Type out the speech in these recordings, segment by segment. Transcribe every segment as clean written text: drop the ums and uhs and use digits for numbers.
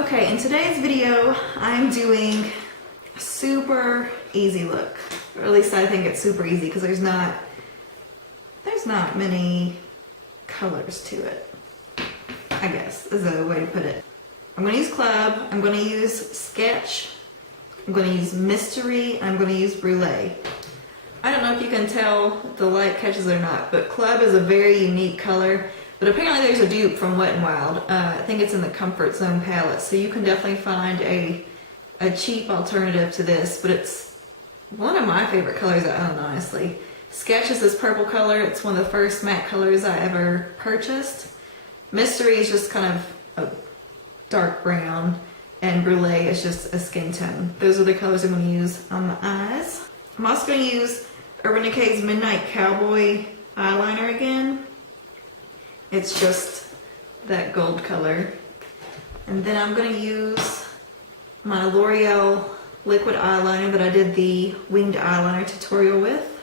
Okay, in today's video, I'm doing a super easy look. Or at least I think it's super easy because there's not many colors to it, I guess is a way to put it. I'm going to use Club, I'm going to use Sketch, I'm going to use Mystery, and I'm going to use Brule. I don't know if you can tell if the light catches it or not, but Club is a very unique color. But apparently there's a dupe from Wet n Wild. I think it's in the Comfort Zone palette, so you can definitely find a cheap alternative to this, but it's one of my favorite colors I own, honestly. Sketch is this purple color. It's one of the first matte colors I ever purchased. Mystery is just kind of a dark brown, and Brule is just a skin tone. Those are the colors I'm going to use on my eyes. I'm also going to use Urban Decay's Midnight Cowboy eyeliner again. It's just that gold color. And then I'm going to use my Loreal liquid eyeliner that I did the winged eyeliner tutorial with.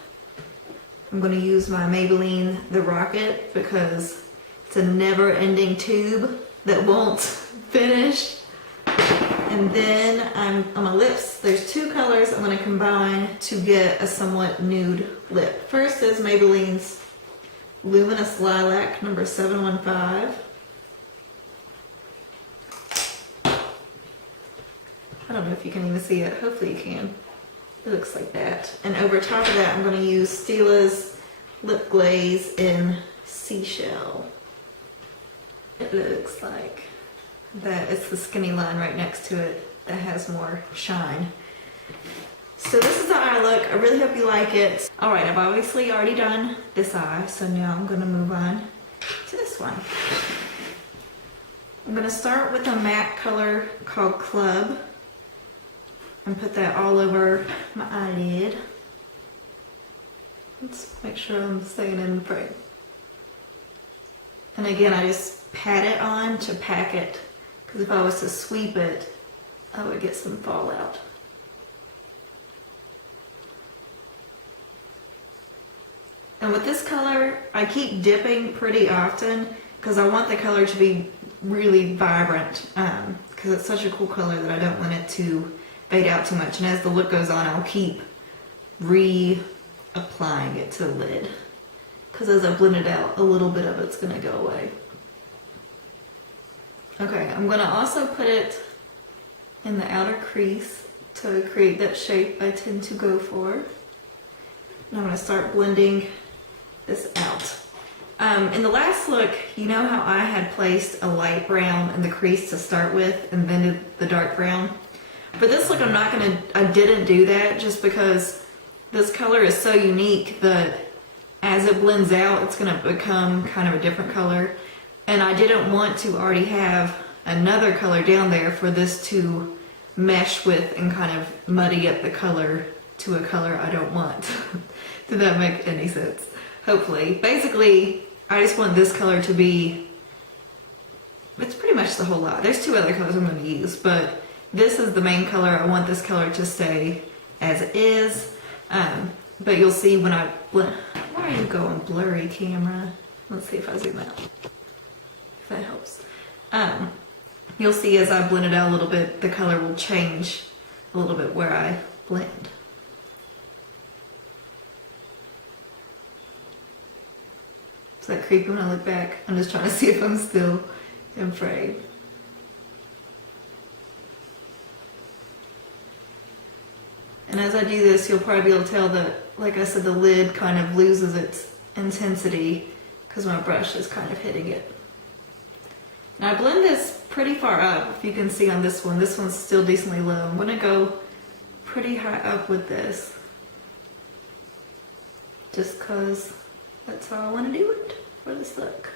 I'm going to use my Maybelline The Rocket because it's a never-ending tube that won't finish. And then on my lips, there's two colors I'm going to combine to get a somewhat nude lip. First is Maybelline's Luminous Lilac number 715. I don't know if you can even see it. Hopefully you can. It looks like that. And over top of that, I'm going to use Stila's Lip Glaze in Seashell. It looks like that. It's the skinny line right next to it that has more shine. So this is the eye look. I really hope you like it. Alright, I've obviously already done this eye, so now I'm going to move on to this one. I'm going to start with a matte color called Club and put that all over my eyelid. Let's make sure I'm staying in frame. And again, I just pat it on to pack it, because if I was to sweep it, I would get some fallout. And with this color, I keep dipping pretty often because I want the color to be really vibrant, because it's such a cool color that I don't want it to fade out too much. And as the look goes on, I'll keep reapplying it to the lid, because as I blend it out, a little bit of it's going to go away. Okay, I'm going to also put it in the outer crease to create that shape I tend to go for. And I'm going to start blending this out. In the last look, you know how I had placed a light brown in the crease to start with and then did the dark brown? For this look, I didn't do that just because this color is so unique that as it blends out, it's going to become kind of a different color. And I didn't want to already have another color down there for this to mesh with and kind of muddy up the color to a color I don't want. Did that make any sense? Hopefully. Basically, I just want this color to be, it's pretty much the whole lot. There's two other colors I'm going to use, but this is the main color. I want this color to stay as it is. But you'll see when I blend, why are you going blurry, camera? Let's see if I zoom out. If that helps. You'll see as I blend it out a little bit, the color will change a little bit where I blend. Is that creepy when I look back? I'm just trying to see if I'm still in frame. And as I do this, you'll probably be able to tell that, like I said, the lid kind of loses its intensity because my brush is kind of hitting it. Now I blend this pretty far up, if you can see on this one. This one's still decently low. I'm going to go pretty high up with this, just because that's how I want to do it for this look.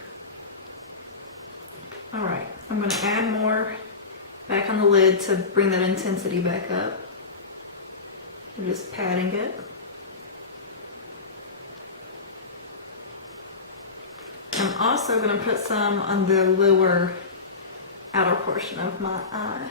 Alright, I'm going to add more back on the lid to bring that intensity back up. I'm just patting it. I'm also going to put some on the lower outer portion of my eye.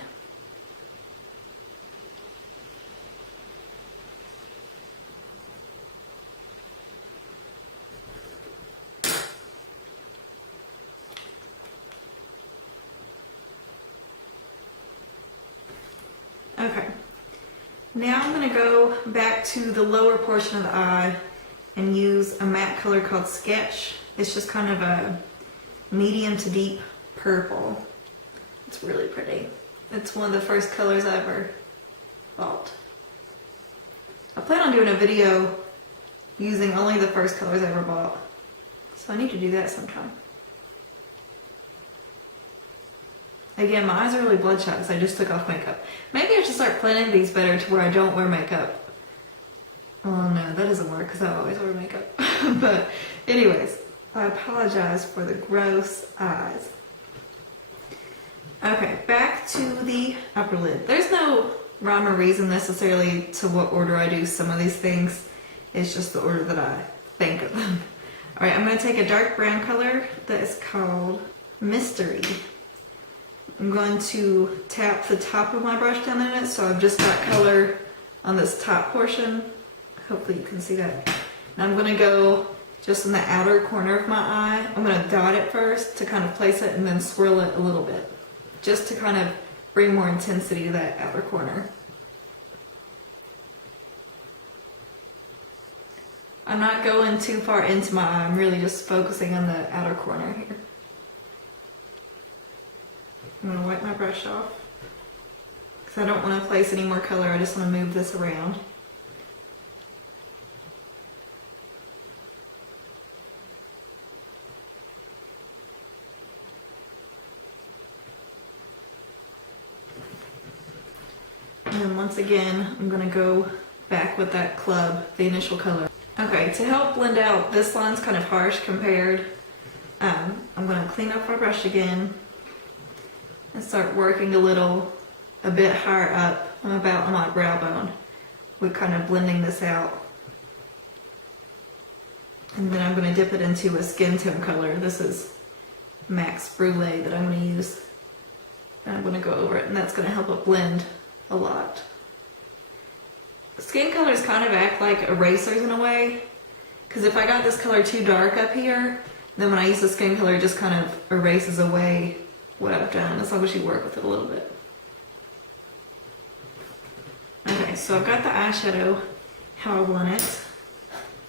Okay. Now I'm going to go back to the lower portion of the eye and use a matte color called Sketch. It's just kind of a medium to deep purple. It's really pretty. It's one of the first colors I ever bought. I plan on doing a video using only the first colors I ever bought. So I need to do that sometime. Again, my eyes are really bloodshot because I just took off makeup. Maybe I should start planning these better to where I don't wear makeup. Oh no, that doesn't work because I always wear makeup. But anyways, I apologize for the gross eyes. Okay, back to the upper lid. There's no rhyme or reason necessarily to what order I do some of these things. It's just the order that I think of them. Alright, I'm going to take a dark brown color that is called Mystery. I'm going to tap the top of my brush down in it, so I've just got color on this top portion. Hopefully you can see that. And I'm going to go just in the outer corner of my eye. I'm going to dot it first to kind of place it and then swirl it a little bit, just to kind of bring more intensity to that outer corner. I'm not going too far into my eye, I'm really just focusing on the outer corner here. I'm going to wipe my brush off because I don't want to place any more color, I just want to move this around. And then once again, I'm going to go back with that club, the initial color. Okay, to help blend out, this line's kind of harsh compared. I'm going to clean up my brush again and start working a bit higher up. I'm about on my brow bone. We're kind of blending this out. And then I'm going to dip it into a skin tone color. This is MAC's Brule that I'm going to use. And I'm going to go over it, and that's going to help it blend a lot. Skin colors kind of act like erasers in a way, because if I got this color too dark up here, then when I use the skin color, it just kind of erases away what I've done, as long as you work with it a little bit. Okay, so I've got the eyeshadow how I want it.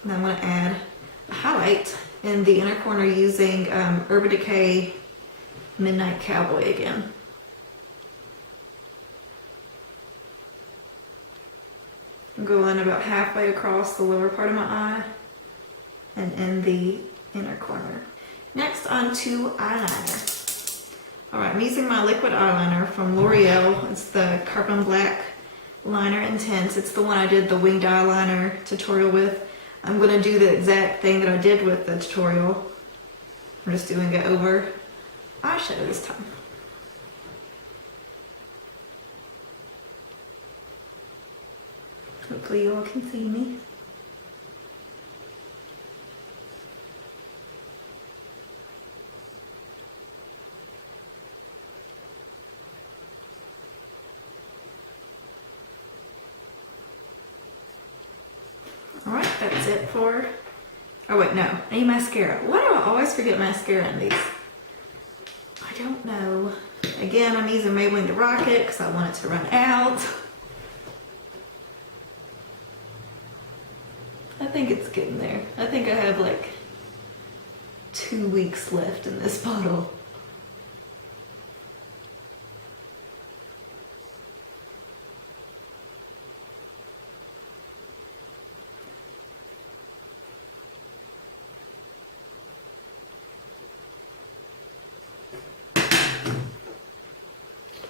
And I'm going to add a highlight in the inner corner using Urban Decay Midnight Cowboy again. I'm going about halfway across the lower part of my eye and in the inner corner. Next, on to eyeliner. Alright, I'm using my liquid eyeliner from Loreal. It's the Carbon Black Liner Intense. It's the one I did the winged eyeliner tutorial with. I'm going to do the exact thing that I did with the tutorial. I'm just doing it over eyeshadow this time. Hopefully you all can see me. Alright, that's it for... Oh wait, no. I need mascara. Why do I always forget mascara in these? I don't know. Again, I'm using Maybelline to rock it because I want it to run out. I think it's getting there. I think I have like 2 weeks left in this bottle.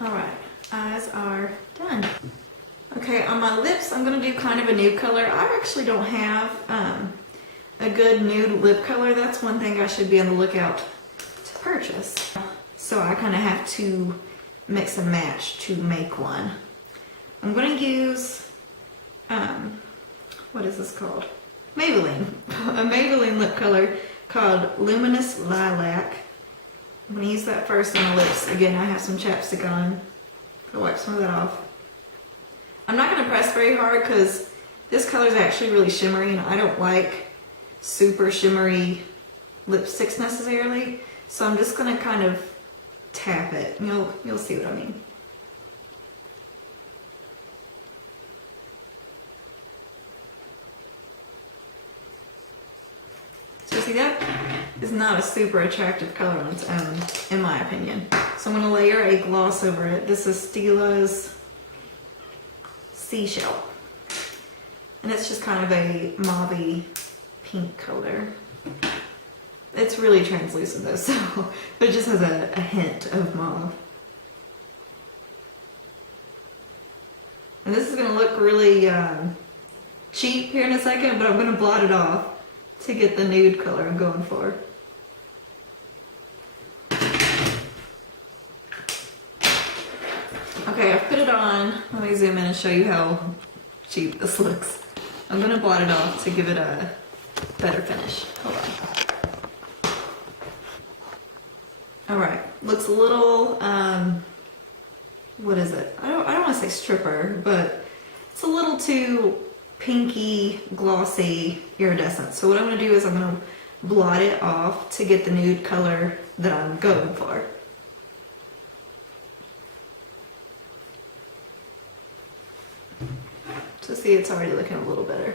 Alright, eyes are done. Okay, on my lips, I'm going to do kind of a nude color. I actually don't have a good nude lip color. That's one thing I should be on the lookout to purchase. So I kind of have to mix and match to make one. I'm going to use, what is this called? Maybelline. A Maybelline lip color called Luminous Lilac. I'm going to use that first on my lips. Again, I have some chapstick on. I'll wipe some of that off. I'm not going to press very hard because this color is actually really shimmery and I don't like super shimmery lipsticks necessarily. So I'm just going to kind of, tap it. You'll see what I mean. not a super attractive color on its own, in my opinion. So I'm going to layer a gloss over it. This is Stila's Seashell. And it's just kind of a mauve-y pink color. It's really translucent though, so it just has a hint of mauve. And this is going to look really cheap here in a second, but I'm going to blot it off to get the nude color I'm going for. Okay, I've put it on. Let me zoom in and show you how cheap this looks. I'm going to blot it off to give it a better finish. Hold on. Alright, looks a little, what is it? I don't want to say stripper, but it's a little too pinky, glossy, iridescent. So what I'm going to do is I'm going to blot it off to get the nude color that I'm going for. So see, it's already looking a little better.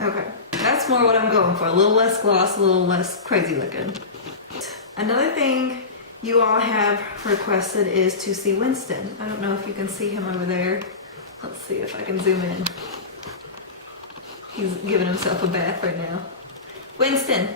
Okay, that's more what I'm going for. A little less gloss, a little less crazy looking. Another thing you all have requested is to see Winston. I don't know if you can see him over there. Let's see if I can zoom in. He's giving himself a bath right now. Winston!